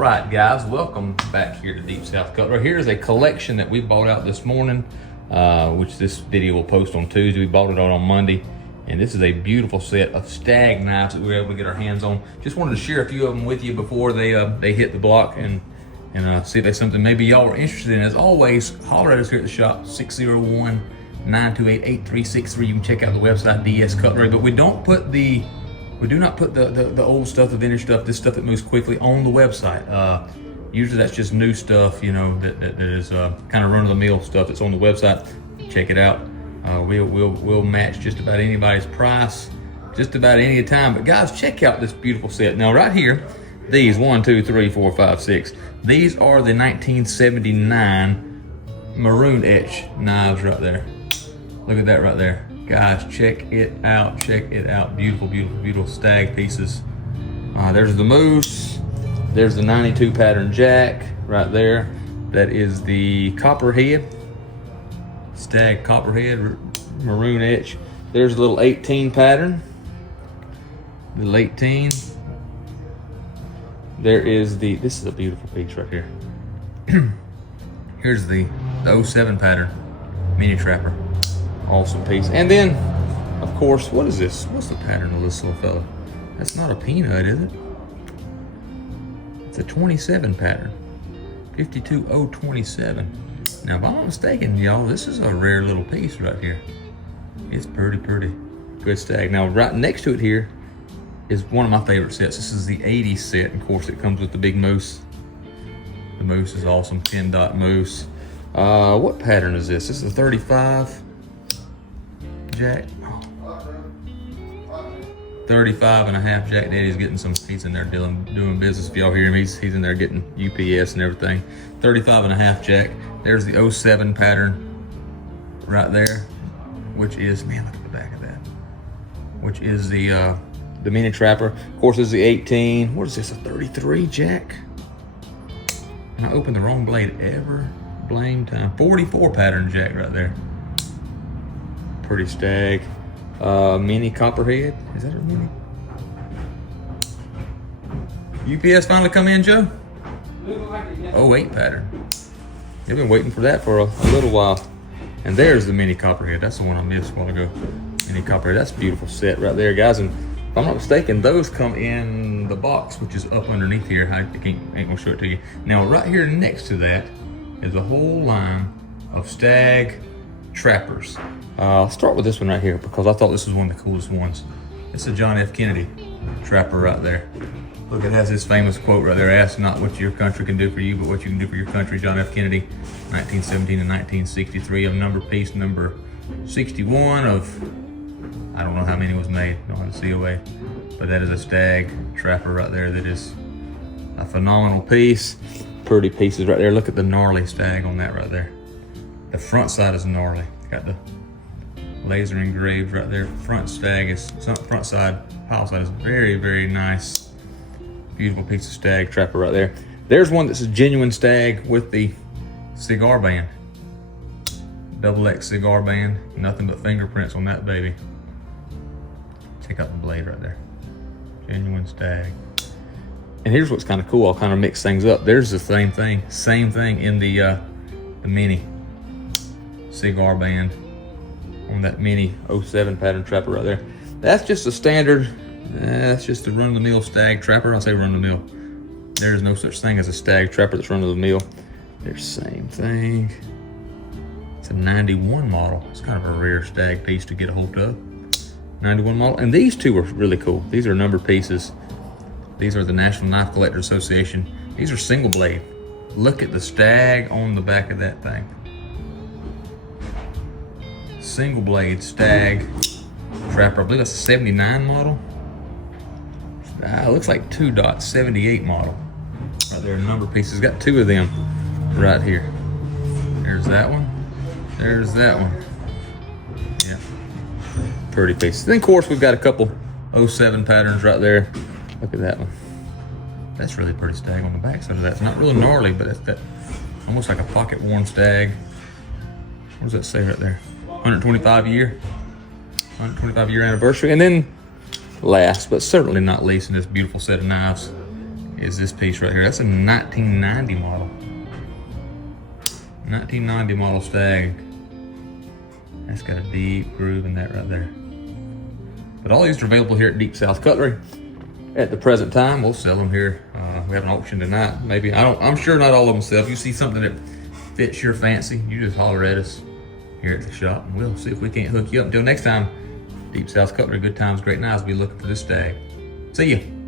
right, guys, welcome back here to Deep South Cutlery. Here's a collection that we bought out this morning, which this video will post on Tuesday. We bought it out on Monday, and this is a beautiful set of Stag knives that we were able to get our hands on. Just wanted to share a few of them with you before they hit the block and see if there's something maybe y'all are interested in. As always, holler at us here at the shop, 601-928-8363. You can check out the website, DS Cutlery, but we do not put the old stuff, the vintage stuff, this stuff that moves quickly on the website. Usually that's just new stuff, you know, that is kind of run-of-the-mill stuff that's on the website. Check it out. We'll match just about anybody's price, just about any time. But guys, check out this beautiful set. Now right here, these 1, 2, 3, 4, 5, 6. These are the 1979 maroon etch knives right there. Look at that right there. Guys, check it out, Beautiful, beautiful, beautiful Stag pieces. There's the moose. There's the 92 pattern jack right there. That is the copperhead, Stag copperhead, maroon etch. There's a little 18 pattern, little 18. There is this is a beautiful piece right here. Here's the 07 pattern, mini trapper. Awesome piece. And then, of course, what is this? What's the pattern of this little fella? That's not a peanut, is it? It's a 27 pattern. 52027. Now, if I'm not mistaken, y'all, this is a rare little piece right here. It's pretty good Stag. Now, right next to it here is one of my favorite sets. This is the 80s set. Of course, it comes with the big moose. The moose is awesome. 10-dot moose. What pattern is this? This is a 35. Jack. 35.5 Jack Daddy's getting some, he's in there doing business. If y'all hear him, he's in there getting UPS and everything. 35.5 Jack. There's the 07 pattern right there, which is, man, look at the back of that. Which is the mini trapper. Of course, this is the 18. What is this, a 33 Jack? And I opened the wrong blade ever. Blame time. 44 pattern Jack right there. Pretty Stag. Mini copperhead. Is that a mini? UPS finally come in, Joe? 08 pattern. They've been waiting for that for a little while. And there's the mini copperhead. That's the one I missed a while ago. Mini copperhead. That's a beautiful set right there, guys. And if I'm not mistaken, those come in the box, which is up underneath here. I ain't gonna show it to you. Now, right here next to that is a whole line of Stag trappers. I'll start with this one right here because I thought this was one of the coolest ones. It's a John F. Kennedy trapper right there. Look, it has this famous quote right there, ask not what your country can do for you, but what you can do for your country. John F. Kennedy, 1917 and 1963, of number piece number 61 of, I don't know how many was made, don't have the COA, but that is a Stag trapper right there. That is a phenomenal piece. Pretty pieces right there. Look at the gnarly Stag on that right there. The front side is gnarly. Got the laser engraved right there. Front Stag is, front side, pile side is very nice. Beautiful piece of Stag trapper right there. There's one that's a genuine Stag with the cigar band. Double X cigar band. Nothing but fingerprints on that baby. Check out the blade right there. Genuine Stag. And here's what's kind of cool. I'll kind of mix things up. There's the same thing in the mini cigar band on that mini 07 pattern trapper right there. That's just a standard, that's just a run-of-the-mill Stag trapper. I'll say run-of-the-mill. There's no such thing as a Stag trapper that's run-of-the-mill. There's same thing. It's a 91 model. It's kind of a rare Stag piece to get a hold of. 91 model. And these two are really cool. These are numbered pieces. These are the National Knife Collector Association. These are single blade. Look at the Stag on the back of that thing. Single blade Stag trapper. I believe that's a 79 model. Looks like 2.78 model. Right there, number pieces. Got two of them right here. There's that one. There's that one. Yeah. Pretty pieces. Then of course we've got a couple 07 patterns right there. Look at that one. That's really pretty Stag on the back side of that. It's not really gnarly, but it's that almost like a pocket worn Stag. What does that say right there? 125 year anniversary. And then last but certainly not least in this beautiful set of knives is this piece right here. That's a 1990 model. 1990 model Stag. That's got a deep groove in that right there. But all these are available here at Deep South Cutlery. At the present time, we'll sell them here. We have an auction tonight. Maybe, I'm sure not all of them sell. If you see something that fits your fancy, you just holler at us here at the shop and we'll see if we can't hook you up. Until next time, Deep South Cutlery, good times, great nights. Be looking for this Stag. See ya.